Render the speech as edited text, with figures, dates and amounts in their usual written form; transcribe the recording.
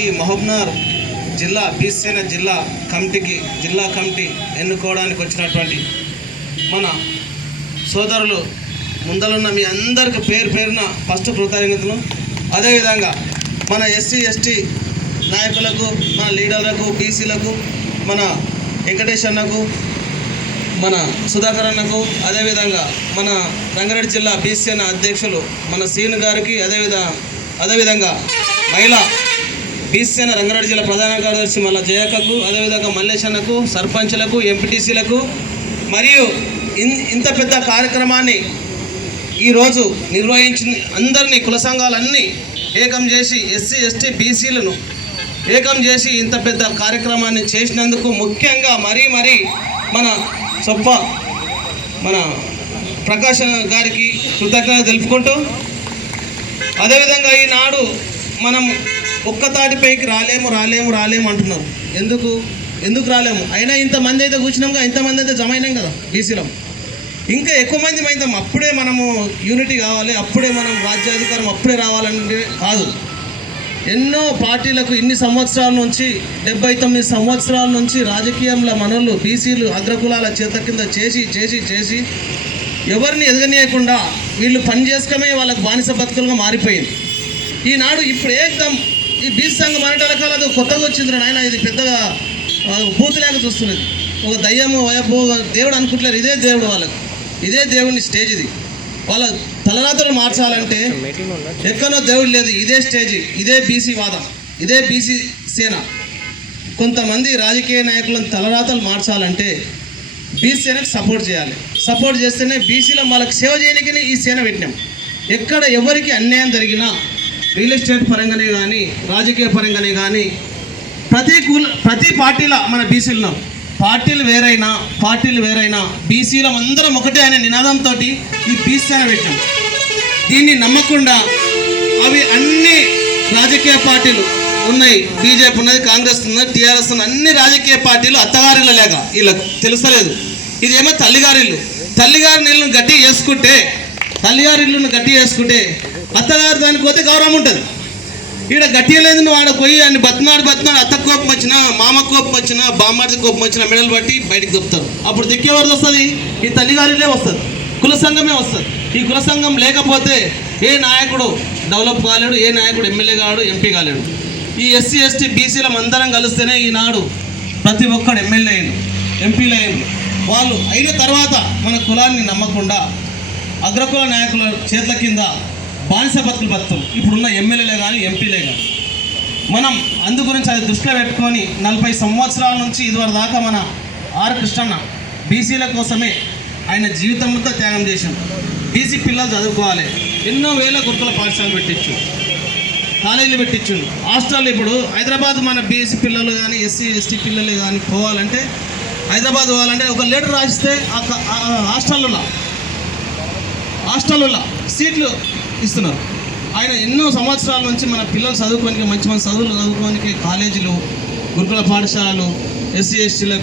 ఈ మహబూబ్నగర్ జిల్లా బీసీన జిల్లా కమిటీ ఎన్నుకోవడానికి వచ్చినటువంటి మన సోదరులు ముందలున్న మీ అందరికి పేరున ఫస్ట్ కృతజ్ఞతలు. అదేవిధంగా మన ఎస్సీ ఎస్టీ నాయకులకు, మన లీడర్లకు, బీసీలకు, మన వెంకటేష్ అన్నకు, మన సుధాకర్ అన్నకు, అదేవిధంగా మన రంగారెడ్డి జిల్లా బీసీఎన్ అధ్యక్షులు మన సీను గారికి, అదేవిధంగా మహిళా బీసీఎన్ రంగారెడ్డి జిల్లా ప్రధాన కార్యదర్శి మళ్ళీ జయక్కకు, అదేవిధంగా మల్లేష్ అన్నకు, సర్పంచ్లకు, ఎంపీటీసీలకు, మరియు ఇంత పెద్ద కార్యక్రమాన్ని ఈరోజు నిర్వహించి అందరినీ కుల సంఘాలన్నీ ఏకం చేసి ఎస్సీ ఎస్టీ బీసీలను ఏకం చేసి ఇంత పెద్ద కార్యక్రమాన్ని చేసినందుకు ముఖ్యంగా మరీ మన ప్రకాష్ గారికి కృతజ్ఞత తెలుపుకుంటూ, అదేవిధంగా ఈనాడు మనం ఒక్కతాటిపైకి రాలేము అంటున్నారు. ఎందుకు రాలేము? అయినా ఇంతమంది అయితే కూర్చున్నాం, ఇంతమంది అయితే జమ అయినాం కదా బీసీలో. ఇంకా ఎక్కువ మంది అవుతాం. అప్పుడే మనము యూనిటీ కావాలి, అప్పుడే మనం రాజ్యాధికారం అప్పుడే రావాలంటే కాదు. ఎన్నో పార్టీలకు ఇన్ని సంవత్సరాల నుంచి 79 సంవత్సరాల నుంచి రాజకీయంలో మనోళ్ళు బీసీలు అగ్రకులాల చేత కింద చేసి ఎవరిని ఎదగనీయకుండా వీళ్ళు పని చేసుకోమే వాళ్ళకు బానిస బతుకులుగా మారిపోయింది. ఈనాడు ఇప్పుడు ఏకదం ఈ బీసీ సంఘం అనేట రకాల అది కొత్తగా వచ్చింది నాయన. ఇది పెద్దగా బూతులేక చూస్తున్నది. ఒక దయ్యము వైపు దేవుడు అనుకుంటలేరు. ఇదే దేవుడు వాళ్ళకు, ఇదే దేవుని స్టేజ్. ఇది వాళ్ళ తలరాతలు మార్చాలంటే ఎక్కడో దేవుడు లేదు. ఇదే స్టేజ్, ఇదే బీసీ వాదం, ఇదే బీసీ సేన. కొంతమంది రాజకీయ నాయకులను తలరాతలు మార్చాలంటే బీసీ సేనకు సపోర్ట్ చేయాలి. సపోర్ట్ చేస్తేనే బీసీలో వాళ్ళకి సేవ చేయడానికి ఈ సేన పెట్టినాం. ఎక్కడ ఎవరికి అన్యాయం జరిగినా రియల్ ఎస్టేట్ పరంగానే కానీ, రాజకీయ పరంగానే కానీ, ప్రతి పార్టీలో మన బీసీలు పార్టీలు వేరైనా బీసీలో అందరం ఒకటే అనే నినాదంతో ఈ బీసీ సేన పెట్టినాం. దీన్ని నమ్మకుండా అవి అన్ని రాజకీయ పార్టీలు ఉన్నాయి. బీజేపీ ఉన్నది, కాంగ్రెస్ ఉన్నది, టీఆర్ఎస్ ఉన్నది. అన్ని రాజకీయ పార్టీలు అత్తగారిలో లేక వీళ్ళకు తెలుస్తలేదు. ఇదేమో తల్లిగారి ఇల్లును గట్టి చేసుకుంటే అత్తగారు దానికి పోతే గౌరవం ఉంటుంది. ఈడ గట్టిగా లేదు. నువ్వు ఆడ పోయి అని బతినాడు అత్త కోపం వచ్చినా, మామ కోపం వచ్చినా, బామ్మాడి కోపం వచ్చినా మెడలు పట్టి బయటికి దొప్పుతారు. అప్పుడు దిక్కేవారిది వస్తుంది, ఈ తల్లిగారిలే వస్తుంది, కుల సంఘమే వస్తుంది. ఈ కుల సంఘం లేకపోతే ఏ నాయకుడు డెవలప్ కాలేడు, ఏ నాయకుడు ఎమ్మెల్యే కాలేడు, ఎంపీ కాలేడు. ఈ ఎస్సీ ఎస్టీ బీసీలం అందరం కలిస్తేనే ఈనాడు ప్రతి ఒక్కడు ఎమ్మెల్యే అయ్యాడు, ఎంపీలు అయ్యాడు. వాళ్ళు అయిన తర్వాత మన కులాన్ని నమ్మకుండా అగ్రకుల నాయకుల చేతుల కింద బానిస బతుకుతాం ఇప్పుడున్న ఎమ్మెల్యేలే కానీ, ఎంపీలే కానీ. మనం అందు గురించి అది దృష్టిలో పెట్టుకొని 40 సంవత్సరాల నుంచి ఇదివరకు దాకా మన ఆర్ కృష్ణన్న బీసీల కోసమే ఆయన జీవితంతో త్యాగం చేశాం. బీసీ పిల్లలు చదువుకోవాలి, ఎన్నో వేల గురుకుల పాఠశాలలు పెట్టించు, కాలేజీలు పెట్టించు, హాస్టల్. ఇప్పుడు హైదరాబాద్ మన బీసీ పిల్లలు కానీ, ఎస్సీ ఎస్టీ పిల్లలు కానీ పోవాలంటే, హైదరాబాద్ పోవాలంటే ఒక లెటర్ రాసిస్తే హాస్టల్లో సీట్లు ఇస్తున్నారు. ఆయన ఎన్నో సంవత్సరాల నుంచి మన పిల్లలు చదువుకోనికి మంచి చదువులు చదువుకోనికి కాలేజీలు, గురుకుల పాఠశాలలు, ఎస్సీ ఎస్టీలకు